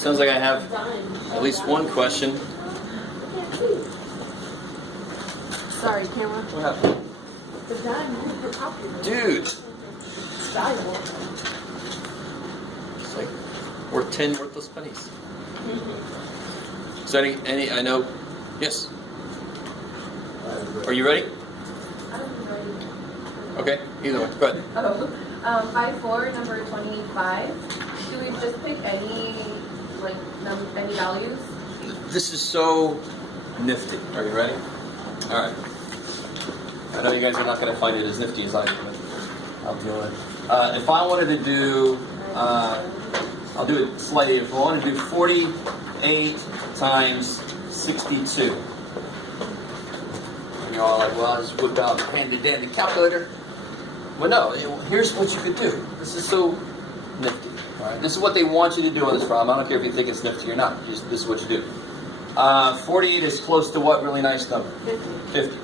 sounds like I have at least one question. Sorry, camera. What happened? The dime moved the copy. Dude! It's valuable. It's like worth 10 worthless pennies. Is there any, I know, yes? Are you ready? I'm ready. Okay, either way, go ahead. Oh, 5-4, number 25. Do we just pick any, like, any values? This is so nifty. Are you ready? All right. I know you guys are not going to find it as nifty as I do, but I'll deal with it. If I wanted to do, I'll do it slightly. If I wanted to do 48 times 62. And you're all like, well, I just whip out the handy-dandy calculator. Well, no, here's what you could do. This is so nifty. All right? This is what they want you to do on this problem. I don't care if you think it's nifty or not. This is what you do. 48 is close to what really nice number? 50.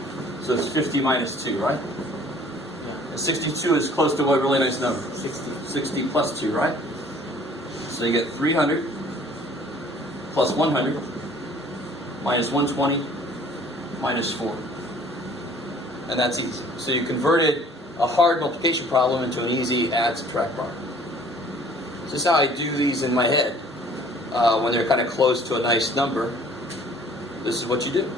So it's 50 minus 2, right? Yeah. And 62 is close to what really nice number? 60 plus 2, right? So you get 300 plus 100 minus 120 minus 4. And that's easy. So you converted a hard multiplication problem into an easy add-subtract problem. So this is how I do these in my head. When they're kind of close to a nice number, this is what you do.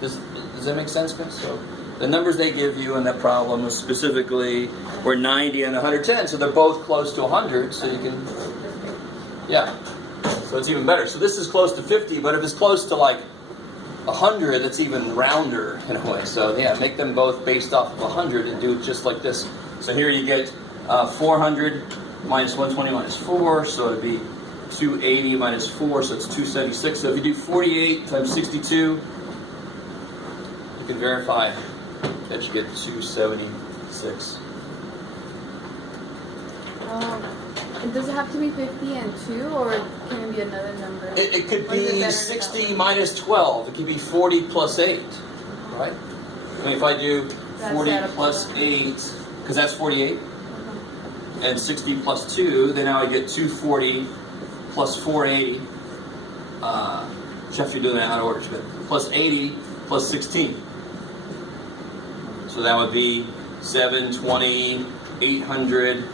Does that make sense, guys? So the numbers they give you in that problem specifically were 90 and 110, so they're both close to 100, so you can, yeah. So it's even better. So this is close to 50, but if it's close to like 100, that's even rounder in a way. So yeah, make them both based off of 100 and do it just like this. So here you get 400 minus 120 minus 4, so it'd be 280 minus 4, so it's 276. So if you do 48 times 62, you can verify that you get 276. And does it have to be 50 and 2, or can it be another number? It could be 60 minus 12. It could be 40 plus 8, right? I mean, if I do 40 plus 8, because that's 48, and 60 plus 2, then now I get 240 plus 480. Jeff, you're doing that out of order, but plus 80 plus 16. So that would be 720, 800.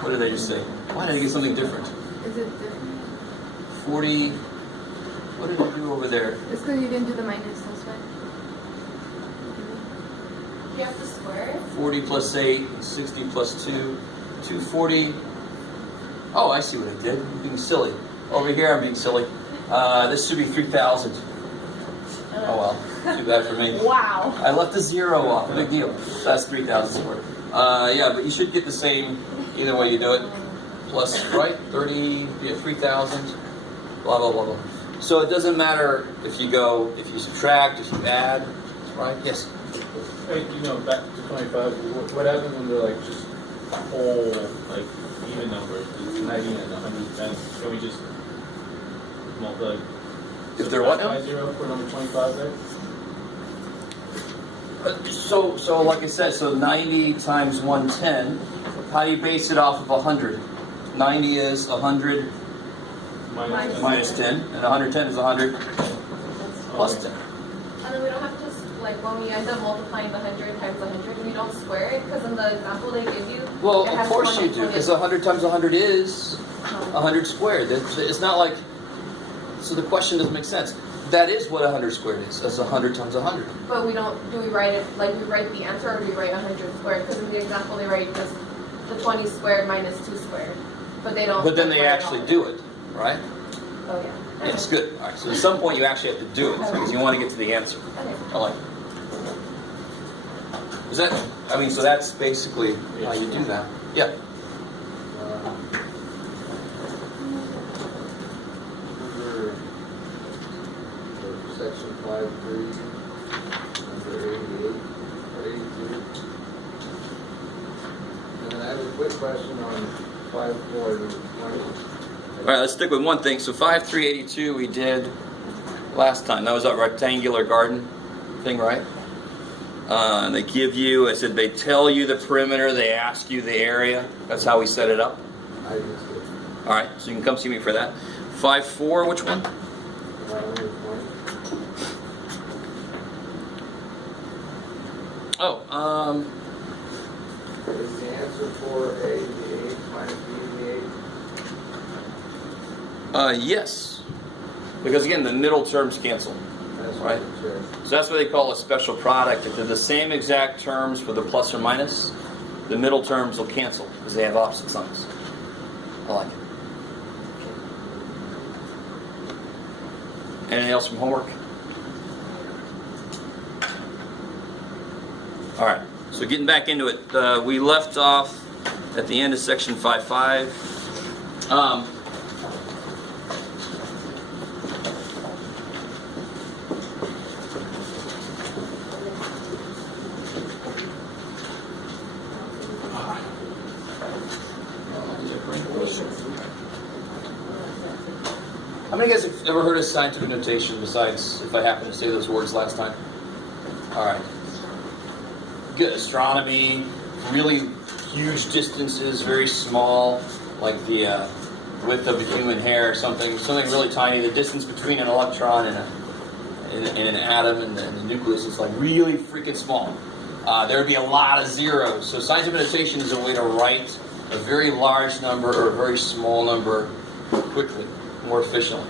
What did I just say? Why did I get something different? Is it different? 40. What did we do over there? It's because you didn't do the minus, that's why. You have to square it? 40 plus 8, 60 plus 2, 240. Oh, I see what I did. I'm being silly. Over here, I'm being silly. This should be 3,000. Oh well, too bad for me. Wow. I left a 0 off. No big deal. That's 3,000 squared. Yeah, but you should get the same either way you do it. Plus, right? 30, yeah, 3,000. Blah, blah, blah, blah. So it doesn't matter if you subtract, if you add, right? Yes? Hey, back to 25, what happens when they're like just whole, like, even numbers? It's 90 and 110. Can we just multiply? If they're what now? By 0 for number 25 there? So like I said, so 90 times 110, how do you base it off of 100? 90 is 100 minus 10, and 110 is 100 plus 10. And then we don't have to, like, when we end up multiplying the 100 times 100, we don't square it, because in the example they give you, Well, it of has course 20, you do, because 100 times 100 is 100 squared. It's not like, so the question doesn't make sense. That is what 100 squared is. That's 100 times 100. But we don't, do we write it, like we write the answer, or do we write 100 squared? Because in the example they write just the 20 squared minus 2 squared. But they don't. But then they write actually all. do it, right? Oh yeah. It's good. All right, so at some point you actually have to do it, because you want to get to the answer. Okay. I like it. Is that, I mean, so that's basically how you do that. Yeah. Section 5.3, number 88 or 82. And then I have a quick question on 5.4 and 20. All right, let's stick with one thing. So 5.382 we did last time. That was that rectangular garden thing, right? And they give you, I said they tell you the perimeter, they ask you the area. That's how we set it up. I used it. All right, so you can come see me for that. 5.4, which one? About 120. Oh, Is the answer for A the 8 minus B the 8? yes. Because again, the middle terms cancel. That's Right. Sure. So that's what they call a special product. If they're the same exact terms for the plus or minus, the middle terms will cancel because they have opposite signs. I like it. Anything else from homework? All right. So getting back into it, we left off at the end of section 5.5. How many of you guys have ever heard of scientific notation besides if I happen to say those words last time? All right. Good. Astronomy, really huge distances, very small, like the width of a human hair, something really tiny. The distance between an electron and an atom and the nucleus is like really freaking small. There would be a lot of zeros. So scientific notation is a way to write a very large number or a very small number quickly, more efficiently.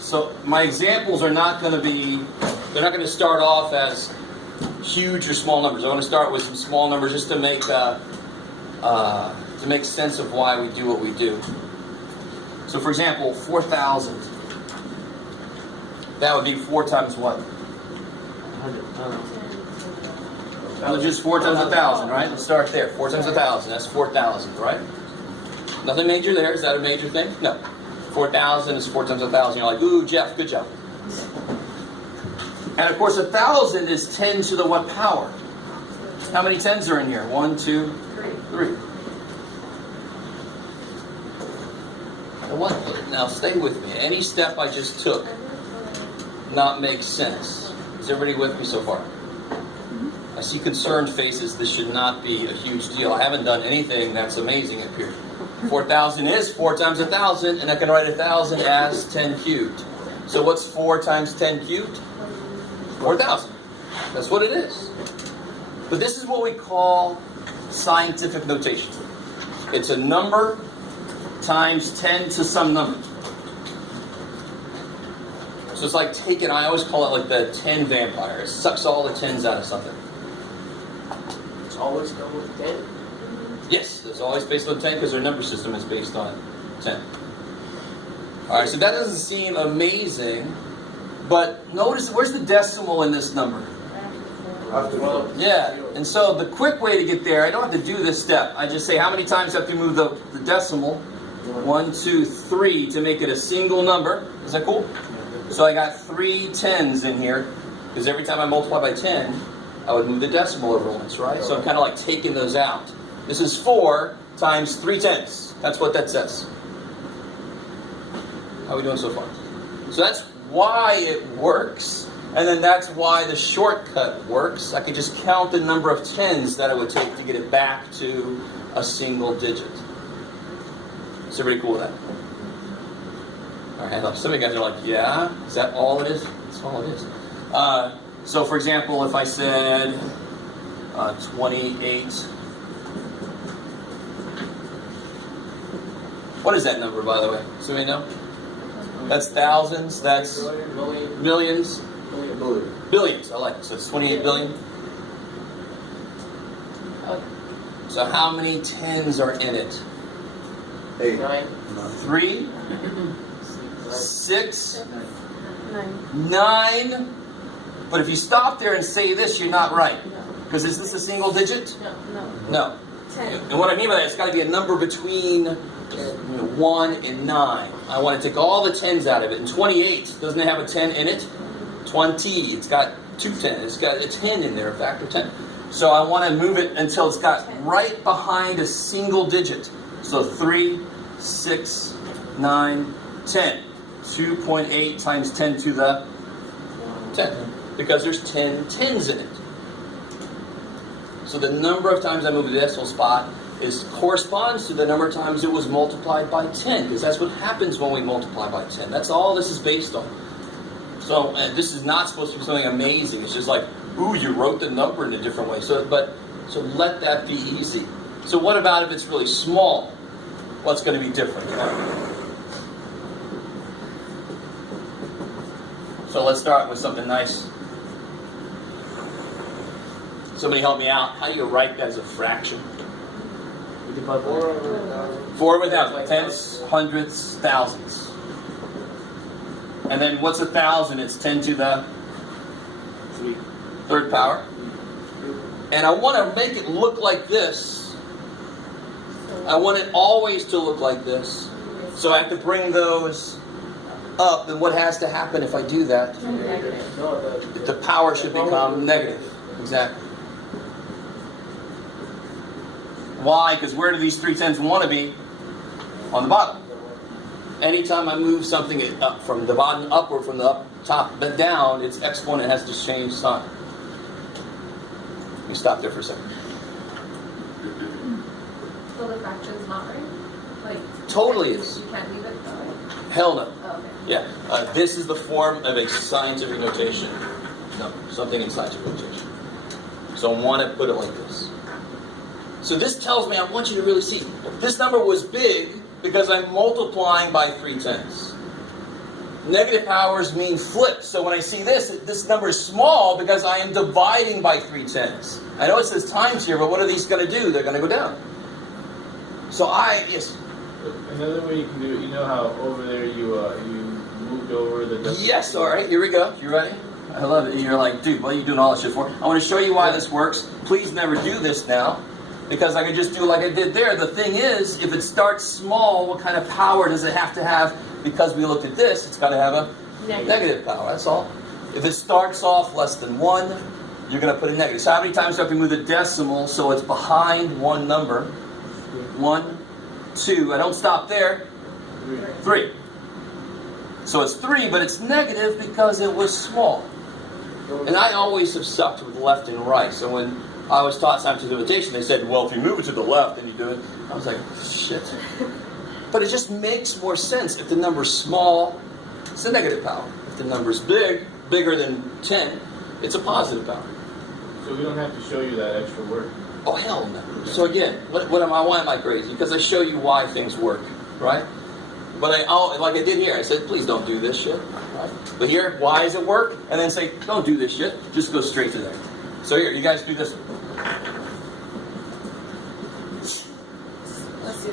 So my examples are not going to be, they're not going to start off as huge or small numbers. I want to start with some small numbers just to make sense of why we do what we do. So for example, 4,000. That would be 4 times what? 100. Just 4 times 1,000, right? Let's start there. 4 times 1,000. That's 4,000, right? Nothing major there. Is that a major thing? No. 4,000 is 4 times 1,000. You're like, ooh, Jeff, good job. And of course, 1,000 is 10 to the what power? How many tens are in here? 1, 2, 3. Now stay with me. Any step I just took not make sense. Is everybody with me so far? I see concerned faces. This should not be a huge deal. I haven't done anything that's amazing up here. 4,000 is 4 times 1,000, and I can write 1,000 as 10 cubed. So what's 4 times 10 cubed? 4,000. That's what it is. But this is what we call scientific notation. It's a number times 10 to some number. So it's like taking, I always call it like the 10 vampire. It sucks all the 10s out of something. It's always done with 10. Yes, it's always based on 10 because their number system is based on 10. Alright, so that doesn't seem amazing, but notice, where's the decimal in this number? Yeah, and so the quick way to get there, I don't have to do this step. I just say how many times I have to move the decimal? 1, 2, 3 to make it a single number. Is that cool? So I got 3 tens in here, because every time I multiply by 10, I would move the decimal over once, right? So I'm kind of like taking those out. This is 4 times 3 tenths. That's what that says. How are we doing so far? So that's why it works, and then that's why the shortcut works. I could just count the number of tens that it would take to get it back to a single digit. Is everybody cool with that? Alright, some of you guys are like, yeah? Is that all it is? That's all it is. So for example, if I said 28, what is that number, by the way? Does anybody know? That's thousands, that's millions, billions, I like it. So it's 28 billion. So how many tens are in it? 8. 3, 6, 9. 9. But if you stop there and say this, you're not right. Because is this a single digit? No. No. 10. And what I mean by that, it's got to be a number between 1 and 9. I want to take all the tens out of it. And 28, doesn't it have a 10 in it? 20, it's got 2 10s. It's got a 10 in there, a factor 10. So I want to move it until it's got right behind a single digit. So 3, 6, 9, 10. 2.8 times 10 to the 10. Because there's 10 tens in it. So the number of times I move the decimal spot corresponds to the number of times it was multiplied by 10, because that's what happens when we multiply by 10. That's all this is based on. So this is not supposed to be something amazing. It's just like, ooh, you wrote the number in a different way. So let that be easy. So what about if it's really small? What's going to be different? So let's start with something nice. Somebody help me out. How do you write that as a fraction? We divide by 4 over 1,000. 4 over 1,000. Tenths, hundredths, thousands. And then what's 1,000? It's 10 to the 3. third power. And I want to make it look like this. I want it always to look like this. So I have to bring those up. And what has to happen if I do that? No, The power should become negative. Exactly. Why? Because where do these 3 tenths want to be? On the bottom. Anytime I move something up from the bottom up or from the up top but down, its exponent has to change sign. Let me stop there for a second. So the fraction's not right? Like, Totally is. you can't leave it that way? Hell no. Oh, okay. Yeah. This is the form of a scientific notation. No, something in scientific notation. So I want to put it like this. So this tells me, I want you to really see, this number was big because I'm multiplying by 3 tenths. Negative powers mean flip. So when I see this number is small because I am dividing by 3 tenths. I know it says times here, but what are these going to do? They're going to go down. So yes. Another way you can do it, you know how over there you moved over the decimal? Yes, all right, here we go. You ready? I love it. You're like, dude, what are you doing all this shit for? I want to show you why this works. Please never do this now, because I could just do like I did there. The thing is, if it starts small, what kind of power does it have to have? Because we looked at this, it's got to have a negative power, that's all. If it starts off less than 1, you're going to put a negative. So how many times do I have to move the decimal so it's behind one number? 1, 2, I don't stop there. 3. So it's 3, but it's negative because it was small. And I always have sucked with left and right. So when I was taught scientific notation, they said, well, if you move it to the left, then you do it. I was like, shit. But it just makes more sense. If the number's small, it's a negative power. If the number's big, bigger than 10, it's a positive power. So we don't have to show you that extra work. Oh, hell no. So again, why am I crazy? Because I show you why things work, right? But like I did here, I said, please don't do this shit, right? But here, why does it work? And then say, don't do this shit. Just go straight to there. So here, you guys do this one. Let's see.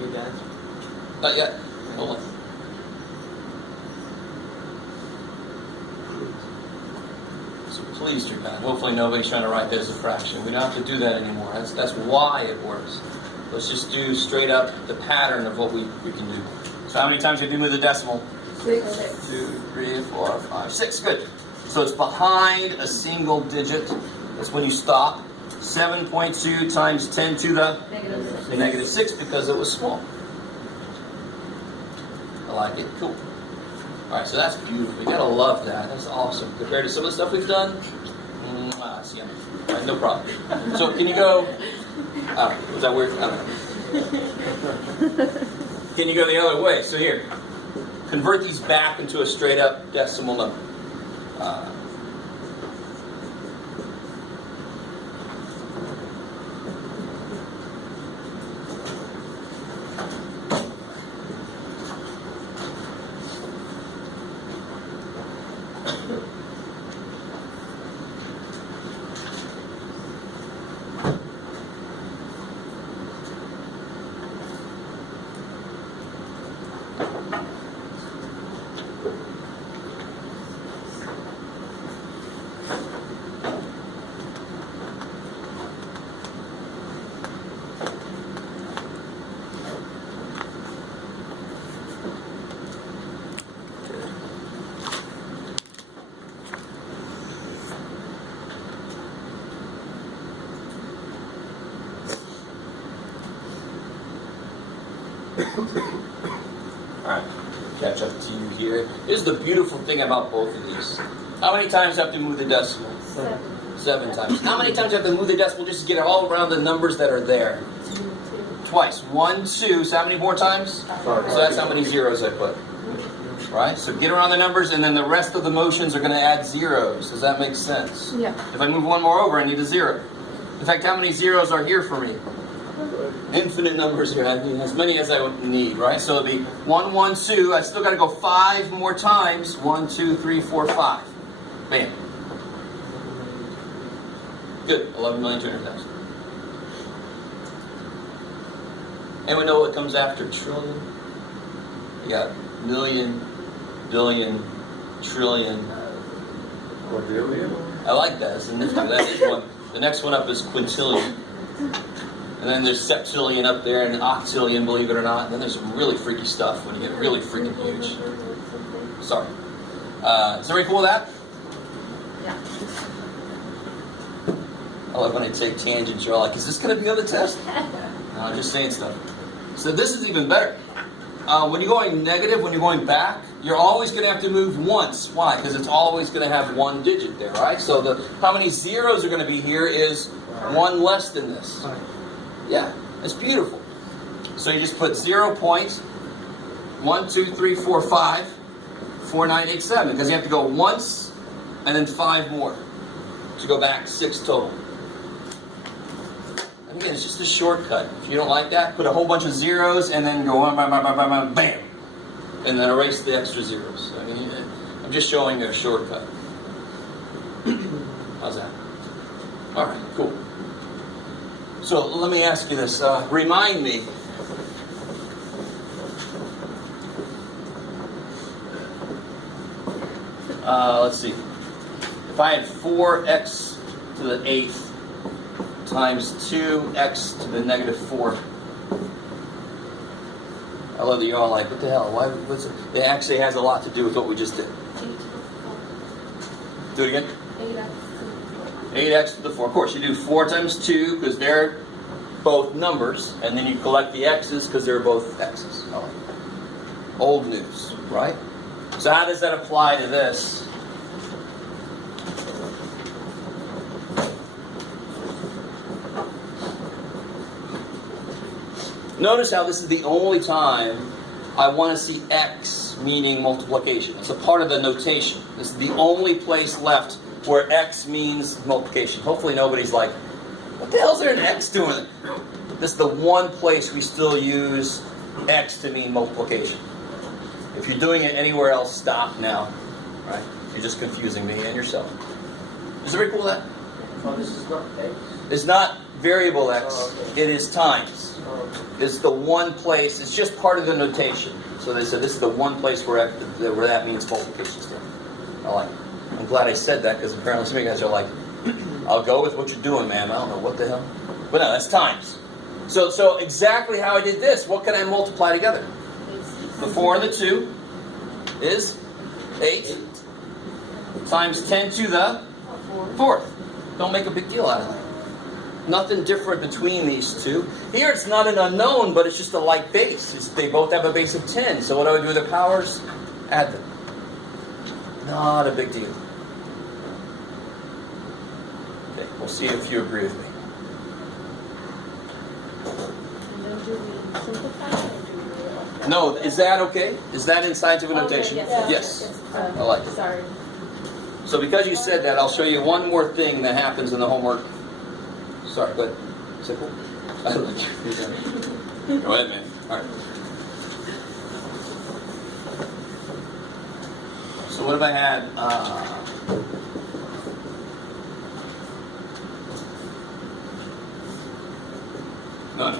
You done? Not yet. Hold on. So please do that. Hopefully nobody's trying to write this as a fraction. We don't have to do that anymore. That's why it works. Let's just do straight up the pattern of what we can do. So how many times have you moved the decimal? 6. 2, 3, 4, 5, 6. Good. So it's behind a single digit. That's when you stop. 7.2 times 10 to the Negative 6. -6 because it was small. I like it. Cool. Alright, so that's beautiful. You gotta love that. That's awesome. Compared to some of the stuff we've done, it's yummy. Alright, no problem. So can you go... Oh, was that weird? I don't know. Can you go the other way? So here. Convert these back into a straight up decimal number. Alright, catch up to you here. Here's the beautiful thing about both of these. How many times do I have to move the decimal? 7 times. How many times do I have to move the decimal just to get it all around the numbers that are there? Twice. 1, 2. So how many more times? So that's how many zeros I put. Right? So get around the numbers, and then the rest of the motions are going to add zeros. Does that make sense? Yeah. If I move one more over, I need a 0. In fact, how many zeros are here for me? Infinite numbers here. I need as many as I would need, right? So it'll be 1, 1, 2. I still got to go 5 more times. 1, 2, 3, 4, 5. Bam. Good. 11,200,000. Anyone know what comes after trillion? You got million, billion, trillion, quadrillion. I like that. It's a nifty. That is one. The next one up is quintillion. And then there's septillion up there and octillion, believe it or not. And then there's some really freaky stuff when you get really freaking huge. Sorry. Is everybody cool with that? Yeah. I love when I take tangents. You're all like, is this going to be on the test? No, I'm just saying stuff. So this is even better. When you're going negative, when you're going back, you're always going to have to move once. Why? Because it's always going to have one digit there, right? So how many zeros are going to be here is one less than this. Yeah, it's beautiful. So you just put 0 points, 1, 2, 3, 4, 5, 4, 9, 8, 7. Because you have to go once and then 5 more. So go back 6 total. And again, it's just a shortcut. If you don't like that, put a whole bunch of zeros and then go bam, and then erase the extra zeros. I mean, I'm just showing you a shortcut. How's that? All right, cool. So let me ask you this. Remind me. Let's see. If I had 4x to the 8th times 2x to the negative 4. I love that you're all like, what the hell? Why? What's it? It actually has a lot to do with what we just did. Do it again. 8x to the 4. Of course, you do 4 times 2 because they're both numbers, and then you collect the x's because they're both x's. Oh. Old news, right? So how does that apply to this? Notice how this is the only time I want to see x meaning multiplication. It's a part of the notation. This is the only place left where x means multiplication. Hopefully nobody's like, what the hell is there an x doing? This is the one place we still use x to mean multiplication. If you're doing it anywhere else, stop now. Right? You're just confusing me and yourself. Is it very cool that? Oh, this is not x? It's not variable x. Oh, okay. It is times. Oh, It's the one place. It's just part of the notation. So they said this is the one place where that means multiplication stuff. I like it. I'm glad I said that because apparently some of you guys are like, I'll go with what you're doing, man. I don't know what the hell. But no, that's times. So exactly how I did this. What can I multiply together? The 4 and the 2 is 8 times 10 to the 4th. Don't make a big deal out of that. Nothing different between these two. Here it's not an unknown, but it's just a like base. They both have a base of 10. So what do I do with their powers? Add them. Not a big deal. Okay, we'll see if you agree with me. And then do we simplify or do we... No, is that okay? Is that in scientific notation? Okay, Yes. I like it. Sorry. So because you said that, I'll show you one more thing that happens in the homework. Sorry, go ahead. Simple? I don't like Go ahead, man. All right. So what have I had? No.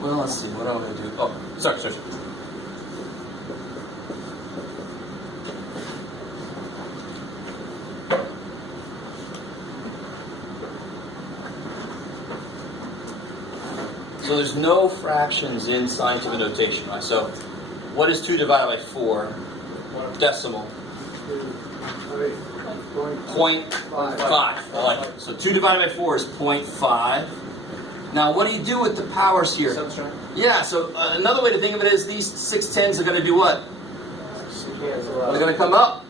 Well, let's see. What am I going to do? Oh, sorry. So there's no fractions in scientific notation, right? So what is 2 divided by 4? Decimal. 0.5. I like it. So 2 divided by 4 is 0.5. Now, what do you do with the powers here? Subtract. Yeah, so another way to think of it is these 6 tens are going to do what? Cancel out. They're going to come up.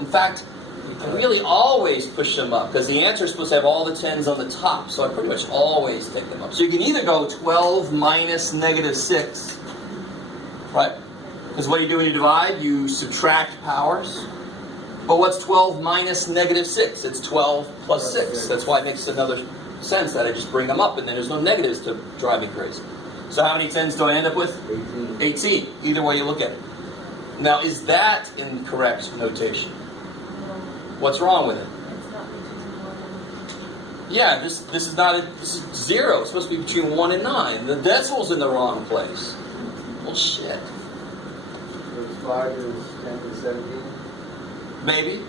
In fact, you can really always push them up because the answer is supposed to have all the tens on the top. So I pretty much always take them up. So you can either go 12 minus negative 6, right? Because what do you do when you divide? You subtract powers. But what's 12 minus negative 6? It's 12 plus 6. That's why it makes another sense that I just bring them up and then there's no negatives to drive me crazy. So how many tens do I end up with? 18. Either way you look at it. Now, is that in the correct notation? What's wrong with it? It's not between 1 and Yeah, this is not this is 0. It's supposed to be between 1 and 9. The decimal's in the wrong place. Well, shit. Because 5 is 10 to 17. Maybe.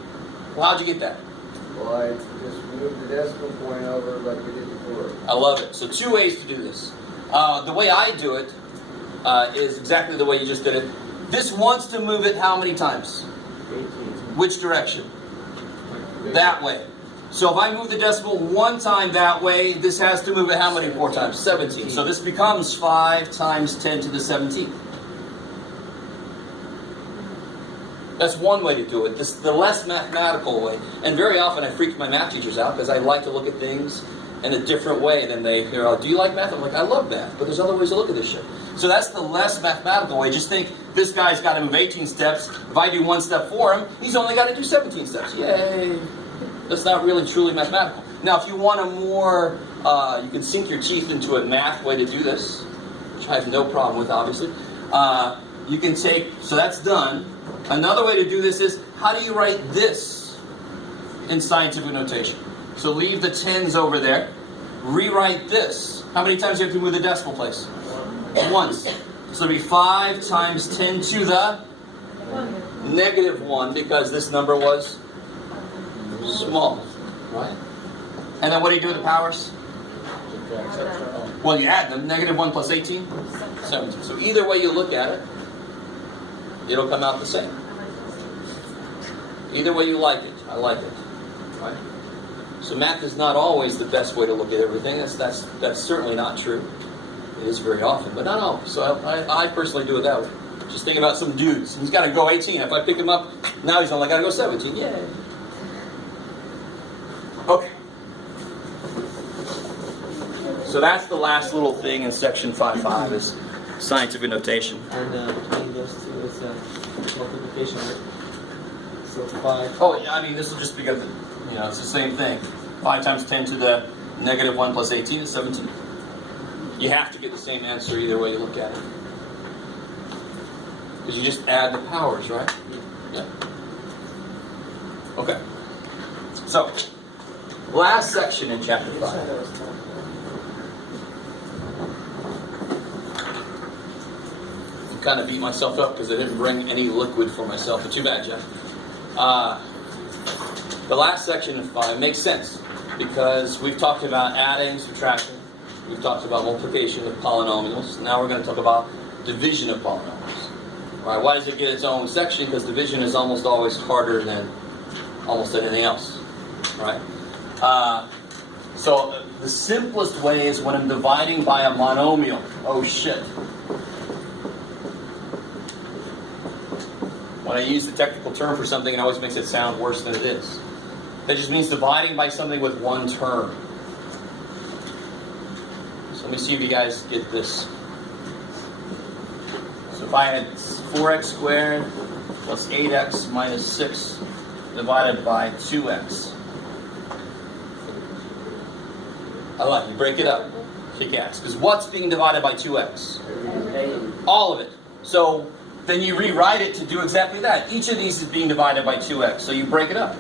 Well, how'd you get that? Well, I just moved the decimal point over like we did before. I love it. So 2 ways to do this. The way I do it is exactly the way you just did it. This wants to move it how many times? 18. Which direction? That way. So if I move the decimal 1 time that way, this has to move it how many 4 times? 17. So this becomes 5 times 10 to the 17th. That's one way to do it. This is the less mathematical way. And very often I freak my math teachers out because I like to look at things in a different way than they hear, oh, do you like math? I'm like, I love math, but there's other ways to look at this shit. So that's the less mathematical way. Just think, this guy's got to move 18 steps. If I do 1 step for him, he's only got to do 17 steps. Yay! That's not really truly mathematical. Now, if you want a more, you can sink your teeth into a math way to do this, which I have no problem with, obviously. You can take, so that's done. Another way to do this is, how do you write this in scientific notation? So leave the tens over there. Rewrite this. How many times do you have to move the decimal place? Once. So it'll be 5 times 10 to the negative 1 because this number was small. Right? And then what do you do with the powers? Well, you add them. Negative 1 plus 18? 17. So either way you look at it, it'll come out the same. Either way you like it. I like it. Right? So math is not always the best way to look at everything. That's certainly not true. It is very often, but not always. So I personally do it that way. Just think about some dudes. He's got to go 18. If I pick him up, now he's only got to go 17. Yay. Okay. So that's the last little thing in section 5.5 is scientific notation. And between those two, it's multiplication, right? So 5. Oh, yeah, I mean, this will just be because, it's the same thing. 5 times 10 to the negative 1 plus 18 is 17. You have to get the same answer either way you look at it. Because you just add the powers, right? Yeah. Okay. So, last section in chapter 5. I kind of beat myself up because I didn't bring any liquid for myself, but too bad, Jeff. The last section of 5 makes sense because we've talked about adding, subtracting. We've talked about multiplication of polynomials. Now we're going to talk about division of polynomials. All right, why does it get its own section? Because division is almost always harder than almost anything else. Right? So the simplest way is when I'm dividing by a monomial. Oh shit. When I use the technical term for something, it always makes it sound worse than it is. That just means dividing by something with one term. So let me see if you guys get this. So if I had 4x squared plus 8x minus 6 divided by 2x. I like it. Break it up. Kick ass. Because what's being divided by 2x? All of it. So then you rewrite it to do exactly that. Each of these is being divided by 2x. So you break it up.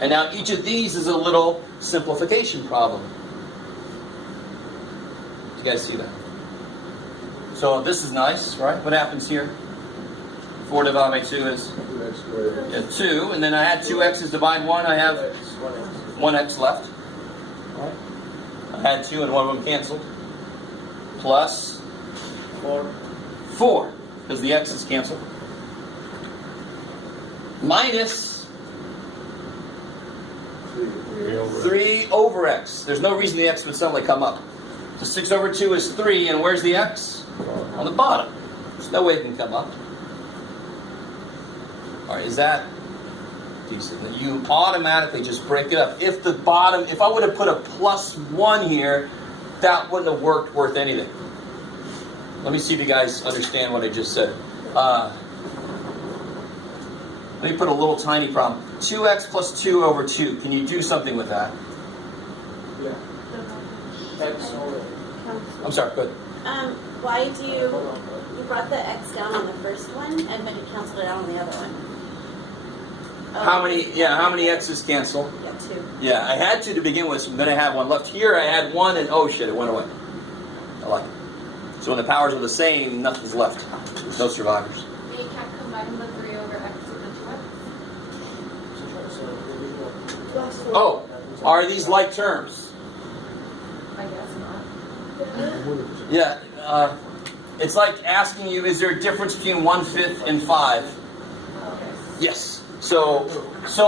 And now each of these is a little simplification problem. You guys see that? So this is nice, right? What happens here? 4 divided by 2 is 2x squared. 2. And then I had 2x's divide 1. I have 1x left. Right. I had 2 and one of them canceled. Plus 4. Because the x is canceled. Minus 3 over. 3 over x. There's no reason the x would suddenly come up. So 6 over 2 is 3, and where's the x? On the bottom. There's no way it can come up. All right, is that decent? You automatically just break it up. If the bottom, if I would have put a +1 here, that wouldn't have worked worth anything. Let me see if you guys understand what I just said. Let me put a little tiny problem. 2x plus 2 over 2. Can you do something with that? Yeah. X over. I'm sorry, go ahead. Why do you brought the x down on the first one and then you canceled it out on the other one? How many x's cancel? Yeah, 2. Yeah, I had to begin with, so then I had one left. Here I had 1 and oh shit, it went away. I like it. So when the powers are the same, nothing's left. There's no survivors. But you can't combine the 3 over x with the 2x? Oh, are these like terms? I guess not. Yeah, it's like asking you, is there a difference between 1/5 and 5? Okay. Yes. So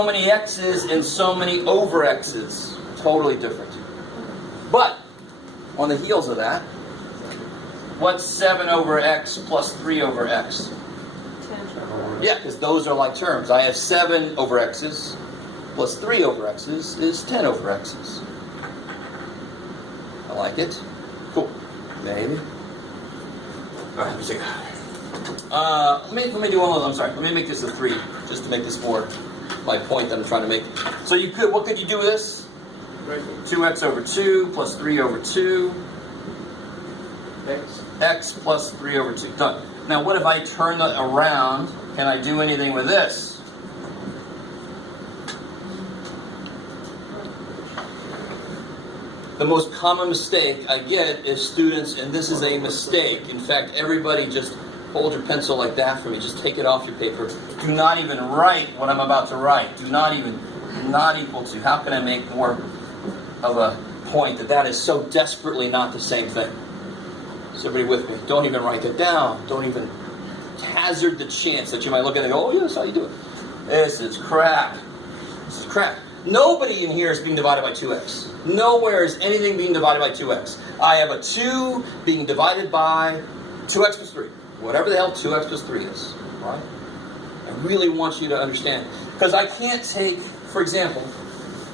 many x's and so many over x's. Totally different. But, on the heels of that, what's 7 over x plus 3 over x? 10. Yeah, because those are like terms. I have 7 over x's plus 3 over x's is 10 over x's. I like it. Cool. Maybe. Alright, let me take that. Let me do one of those. I'm sorry. Let me make this a 3, just to make this more my point that I'm trying to make. So what could you do with this? 2x over 2 plus 3 over 2. X plus 3 over 2. Done. Now, what if I turn that around? Can I do anything with this? The most common mistake I get is students, and this is a mistake. In fact, everybody just hold your pencil like that for me. Just take it off your paper. Do not even write what I'm about to write. Do not even, not equal to. How can I make more of a point that is so desperately not the same thing? Is everybody with me? Don't even write that down. Don't even hazard the chance that you might look at it and go, oh, yeah, that's how you do it. This is crap. This is crap. Nobody in here is being divided by 2x. Nowhere is anything being divided by 2x. I have a 2 being divided by 2x plus 3. Whatever the hell 2x plus 3 is. Right? I really want you to understand. Because I can't take, for example,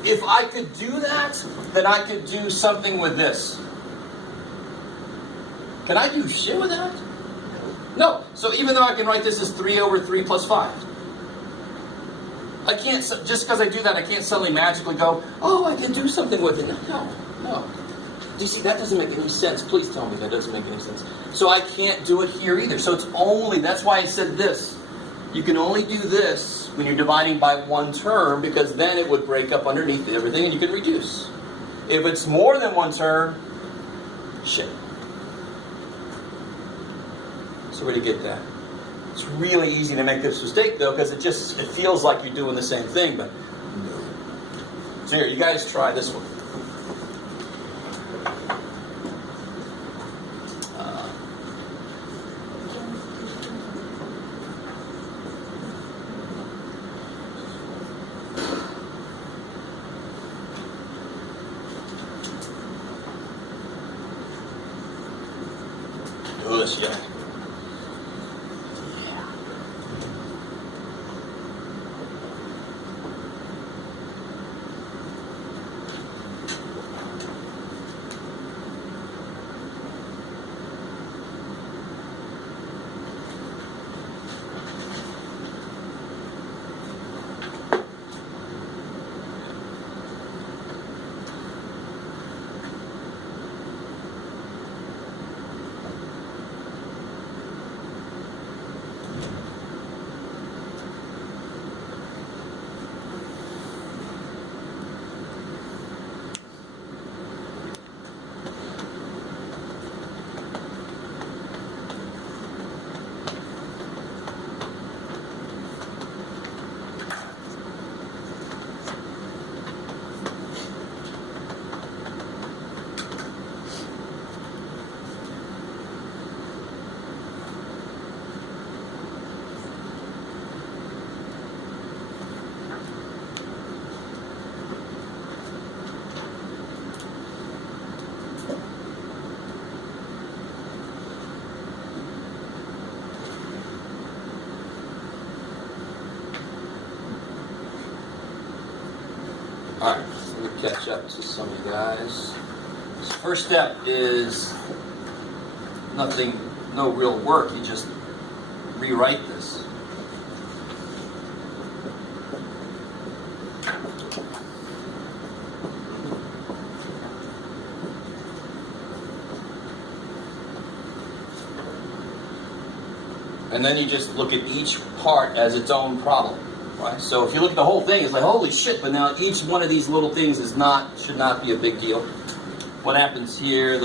if I could do that, then I could do something with this. Can I do shit with that? No. So even though I can write this as 3 over 3 plus 5. I can't, just because I do that, I can't suddenly magically go, oh, I can do something with it. No. Do you see, that doesn't make any sense. Please tell me that doesn't make any sense. So I can't do it here either. So it's only, that's why I said this. You can only do this when you're dividing by one term, because then it would break up underneath everything and you can reduce. If it's more than one term, shit. So where do you get that? It's really easy to make this mistake, though, because it feels like you're doing the same thing, but no. So here, you guys try this one. Do this, yeah. Let me catch up to some of you guys. So first step is nothing, no real work. You just rewrite this. And then you just look at each part as its own problem, right? So if you look at the whole thing, it's like, holy shit, but now each one of these little things should not be a big deal. What happens here,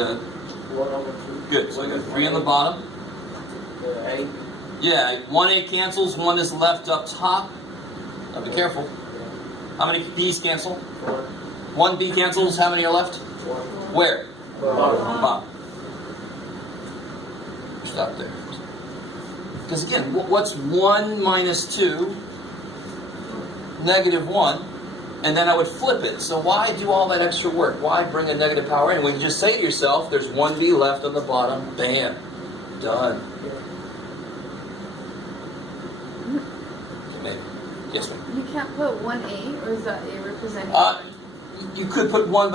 good, so you got 3 on the bottom. A. Yeah, 1A cancels, 1 is left up top. Now be careful. How many B's cancel? 1 B cancels, how many are left? Where? Bottom. Stop there. Because again, what's 1 minus 2? Negative 1. And then I would flip it. So why do all that extra work? Why bring a negative power in? When you just say to yourself, there's 1B left on the bottom. Bam. Done. Maybe. Yes, ma'am. You can't put 1A, or is that A representing? You could put 1, but